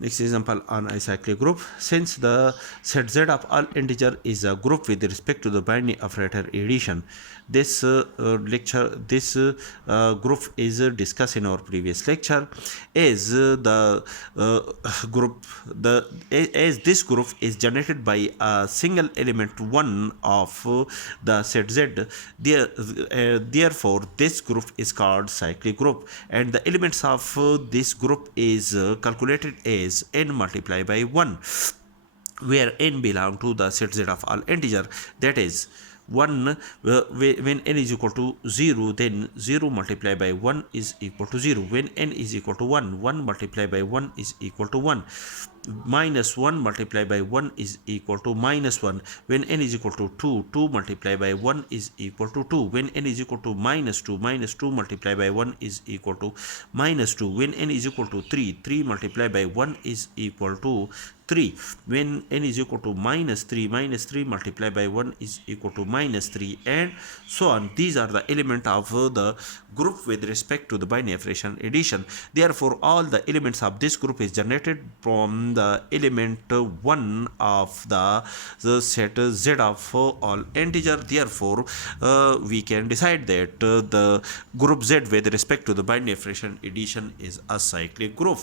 Next example on a cyclic group. Since the set Z of all integer is a group with respect to the binary operator addition, this group is discussed in our previous lecture. As as this group is generated by a single element 1 of the set Z, therefore this group is called cyclic group, and the elements of this group is calculated as n multiplied by 1, where n belong to the set Z of all integer. That is 1, when n is equal to 0, then 0 multiplied by 1 is equal to 0. When n is equal to 1, 1 multiplied by 1 is equal to 1. Minus 1 multiplied by 1 is equal to minus 1. When n is equal to 2, 2 multiplied by 1 is equal to 2. When n is equal to minus 2, minus 2 multiplied by 1 is equal to minus 2. When n is equal to 3, 3 multiplied by 1 is equal to 3. When n is equal to minus 3, minus 3 multiplied by 1 is equal to minus 3, and so on. These are the element of the group with respect to the binary operation addition. Therefore, all the elements of this group is generated from the element 1 of the set Z of all integer. Therefore, we can decide that the group Z with respect to the binary operation addition is a cyclic group.